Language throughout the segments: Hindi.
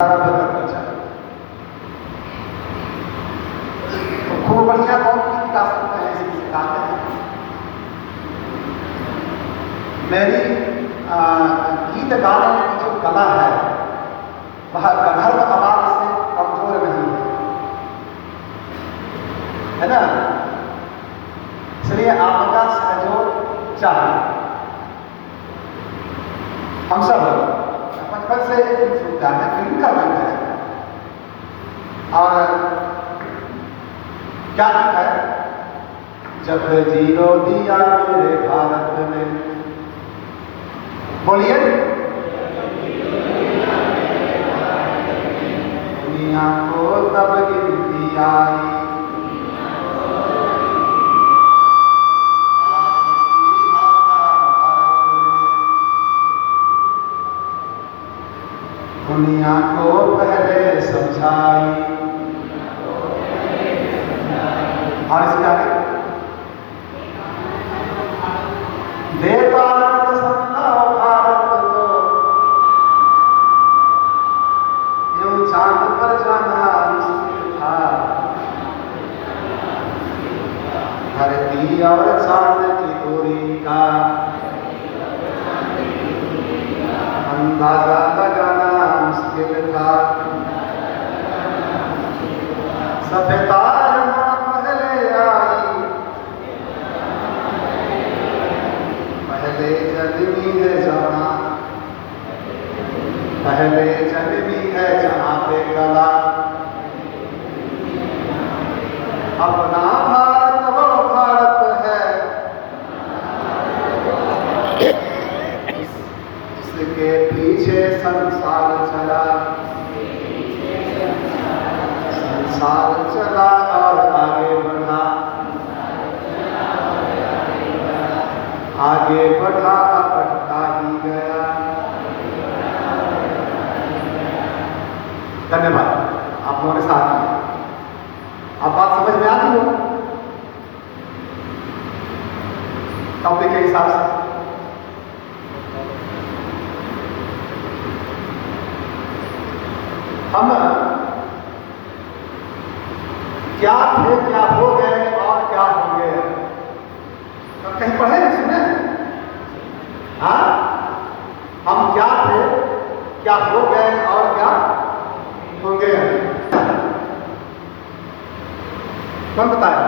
करना चाहिए। तो खूब बढ़िया कौन गीत गा सकते हैं, इसी से गाते हैं। मेरी गीत गाने की जो कला है वह गंधर्व आवाज से कमजोर नहीं है ना, इसलिए आपका सहयोग चाहिए। हम सब बचपन से सुनता है, फिल्म का गीत है और क्या गीत है, जब जीरो दिया मेरे भारत में, बोलिए, दुनिया को तब गिनती आई, दुनिया को पहले समझाई। और इसके आगे देवानंद समझा भारत को, यूं चांद पर जाना मुश्किल था, धरती और चांद की दूरी का अंदाजा लगाना मुश्किल था, सफेदार पहले आई, पहले जन्मी है जहाँ, पहले जन्मी है जहाँ पे कला, अपना भारत वो भारत है, इसके पीछे संसार चला, संसार चला और आगे बढ़ा, आगे बढ़ा बढ़ता ही गया। धन्यवाद, आप लोगों ने साथ दिया। अब बात समझ में आती हो टॉपिक के हिसाब से। हम क्या थे, क्या हो गए और क्या होंगे, तो कहीं पढ़े नहीं सुने? हाँ, हम क्या थे, क्या हो गए और क्या होंगे, कौन बताए?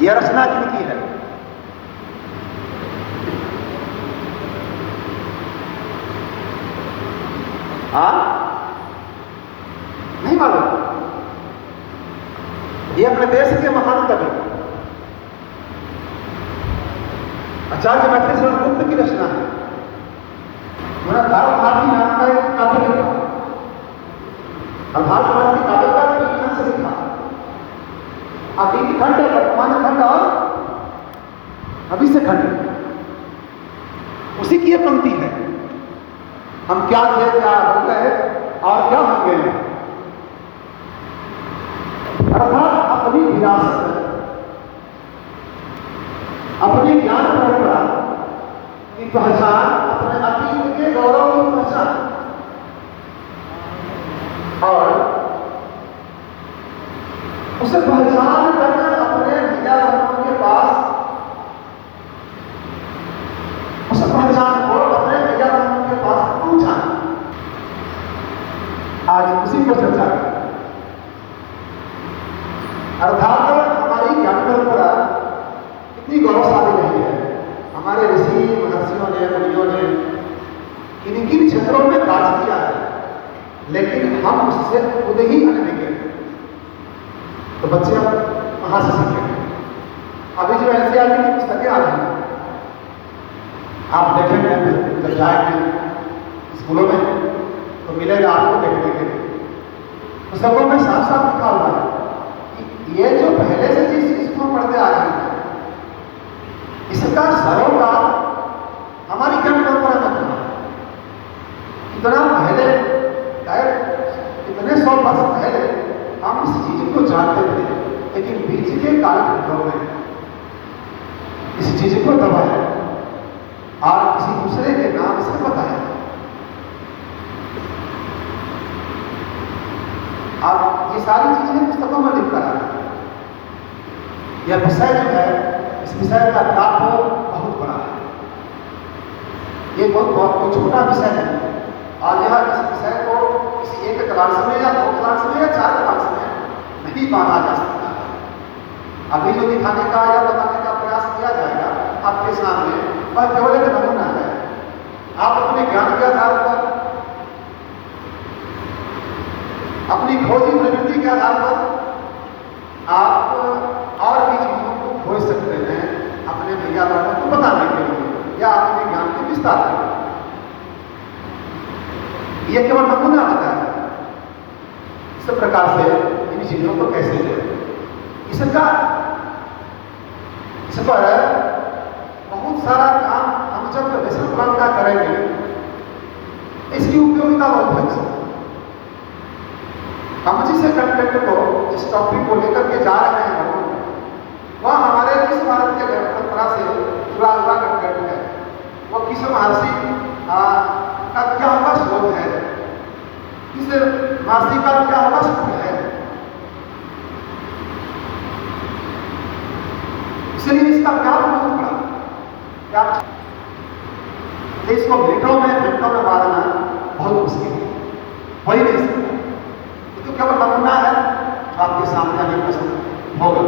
यह रचना किनकी है? हाँ, नहीं मालूम? ये अपने देश के महान कवि आचार्य मैत्रेय गुप्त की रचना है। उन्होंने भारत भारती नाम का एक काव्य लिखा और भारत भारती काव्य का तीन अंश लिखा, अतीत खंड, वर्तमान खंड और भविष्य खंड। उसी की यह पंक्ति है, हम क्या थे, क्या हो गए और क्या होंगे। अर्थात अपनी विरासत, अपनी ज्ञान परंपरा की पहचान, अपने अतीत के गौरव की पहचान और उसे पहचान करना, अपने भैया बहनों के पास उस पहचान को अपने भैया बहनों के पास पहुंचाना, आज उसी पर चर्चा करें। अर्थात हमारी ज्ञान परंपरा कितनी गौरवशाली रही है। हमारे ऋषि महर्षियों ने, मुनियों ने किन किन क्षेत्रों में कार्य किया है, लेकिन हम उससे खुद ही अनभिज्ञ हैं। तो बच्चे अब कहाँ से सीखेंगे? अभी जो एनसीईआरटी की पुस्तकें आ रही हैं, आप देखेंगे जब जाएंगे स्कूलों में तो मिलेगा आपको देखने के लिए। पुस्तकों में साफ साफ लिखा हुआ है कि ये जो पहले से जिस इसको पढ़ते आ रहे हैं, इसका सरोकार हमारी ज्ञान परंपरा में था। इतना पहले, इतने 100 वर्ष पहले हम इस चीज को जानते थे, लेकिन बीच के कालखंडों में इस चीज को दबाया और किसी दूसरे के नाम से बताया। आप ये सारी चीजें पुस्तकों में लिख कर आ रहे हैं। यह विषय जो है, इस विषय का व्याप बहुत बड़ा है। ये बहुत कोई छोटा विषय नहीं है। और यह इस विषय को किसी एक क्लास में या 2 क्लास में या 4 क्लास में नहीं बांधा जा सकता है। अभी जो दिखाने का या बताने का प्रयास किया जाएगा आपके सामने, वह केवल एक नमूना है। आप अपने ज्ञान के आधार पर, अपनी खोजी प्रवृत्ति के आधार पर आप और भी चीजों को खोज सकते हैं अपने पर्यावरण को बताने के लिए या अपने ज्ञान के विस्तार के लिए। यह केवल नमूना होता है। इस प्रकार से इन चीजों को कैसे जोड़ें, इसका इस पर बहुत सारा काम हम जब लेसन प्लान का करेंगे, इसकी उपयोगिता बहुत है। हम जिस कंटेंट को, जिस टॉपिक को लेकर के जा रहे हैं वह हमारे किस भारत के परंपरा से जुड़ा हुआ कंटेंट है, वो किस महर्षि का क्या होगा शोध है, किस महर्षि का क्या होगा शोध है। इसलिए इसका व्याप बहुत बड़ा व्याप, इसको मिनटों में घंटों में बांधना बहुत मुश्किल है, वही नहीं सकता। ये तो केवल नमूना है जो आपके सामने अभी प्रस्तुत होगा।